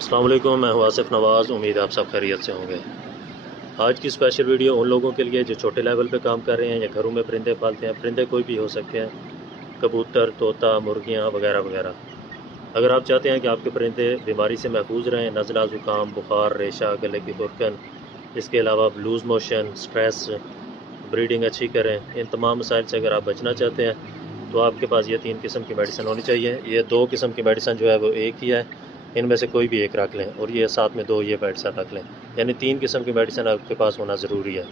अस्सलाम वालेकुम, मैं हूं आसिफ नवाज़। उम्मीद है आप सब खैरियत से होंगे। आज की स्पेशल वीडियो उन लोगों के लिए जो छोटे लेवल पे काम कर रहे हैं या घरों में परिंदे पालते हैं। परिंदे कोई भी हो सकते हैं, कबूतर, तोता, मुर्गियां वगैरह वगैरह। अगर आप चाहते हैं कि आपके परिंदे बीमारी से महफूज रहें, नज़ला, ज़ुकाम, बुखार, रेशा, गले की खुरकन, इसके अलावा लूज़ मोशन, स्ट्रेस, ब्रीडिंग अच्छी करें, इन तमाम मसाइल से अगर आप बचना चाहते हैं तो आपके पास ये 3 किस्म की मेडिसिन होनी चाहिए। ये 2 किस्म की मेडिसिन जो है वो एक ही है, इनमें से कोई भी एक रख लें और ये साथ में 2 ये मेडिसिन रख लें, यानी 3 किस्म की मेडिसिन आपके पास होना ज़रूरी है।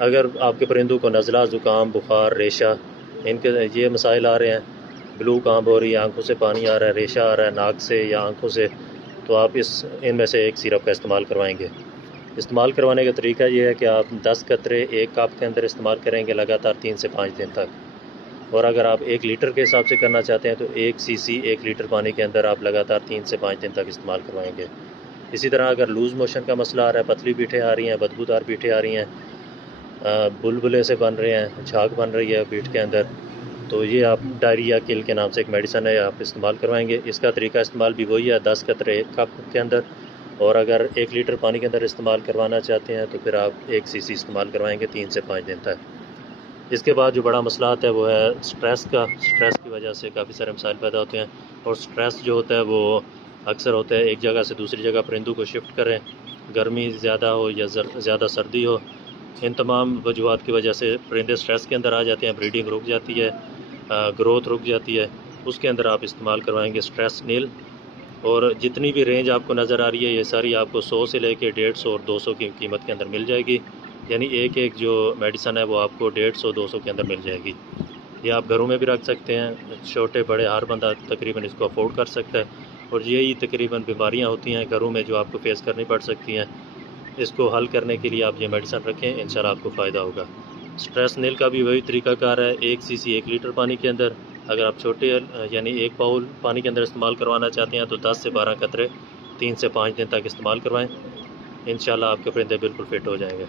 अगर आपके परिंदों को नज़ला, ज़ुकाम, बुखार, रेशा, इनके ये मसाइल आ रहे हैं, ब्लू काम्ब हो रही है, आंखों से पानी आ रहा है, रेशा आ रहा है नाक से या आंखों से, तो आप इनमें से एक सिरप का इस्तेमाल करवाएंगे। इस्तेमाल करवाने का तरीका ये है कि आप 10 कतरे 1 कप के अंदर इस्तेमाल करेंगे लगातार 3 से 5 दिन तक। और अगर आप 1 लीटर के हिसाब से करना चाहते हैं तो 1 सीसी 1 लीटर पानी के अंदर आप लगातार 3 से 5 दिन तक इस्तेमाल करवाएंगे। इसी तरह अगर लूज़ मोशन का मसला आ रहा है, पतली पीठें आ रही हैं, बदबूदार पीठें आ रही हैं, बुलबुले से बन रहे हैं, झाग बन रही है पीठ के अंदर, तो ये आप डायरिया किल के नाम से एक मेडिसिन है, आप इस्तेमाल करवाएंगे। इसका तरीका इस्तेमाल भी वही है, 10 कतरे 1 कप के अंदर। और अगर 1 लीटर पानी के अंदर इस्तेमाल करवाना चाहते हैं तो फिर आप 1 सीसी इस्तेमाल करवाएंगे 3 से 5 दिन तक। इसके बाद जो बड़ा मसला आता है वो है स्ट्रेस का। स्ट्रेस की वजह से काफ़ी सारे मसाइल पैदा होते हैं और स्ट्रेस जो होता है वो अक्सर होता है एक जगह से दूसरी जगह परिंदों को शिफ्ट करें, गर्मी ज़्यादा हो या ज़्यादा सर्दी हो, इन तमाम वजूहत की वजह से परिंदे स्ट्रेस के अंदर आ जाते हैं, ब्रीडिंग रुक जाती है, ग्रोथ रुक जाती है। उसके अंदर आप इस्तेमाल करवाएंगे स्ट्रेस नील। और जितनी भी रेंज आपको नज़र आ रही है ये सारी आपको 100 से लेके 150 और 200 की कीमत के अंदर मिल जाएगी, यानी एक एक जो मेडिसन है वो आपको 150-200 के अंदर मिल जाएगी। ये आप घरों में भी रख सकते हैं, छोटे बड़े हर बंदा तकरीबन इसको अफोर्ड कर सकता है। और यही तकरीबन बीमारियां होती हैं घरों में जो आपको फेस करनी पड़ सकती हैं। इसको हल करने के लिए आप ये मेडिसिन रखें, इंशाल्लाह आपको फ़ायदा होगा। स्ट्रेस नील का भी वही तरीकाकार है, 1 सीसी 1 लीटर पानी के अंदर। अगर आप छोटे यानी 1 बाउल पानी के अंदर इस्तेमाल करवाना चाहते हैं तो 10 से 12 कतरे 3 से 5 दिन तक इस्तेमाल करवाएं। इंशाल्लाह आपके परिंदे बिल्कुल फिट हो जाएंगे।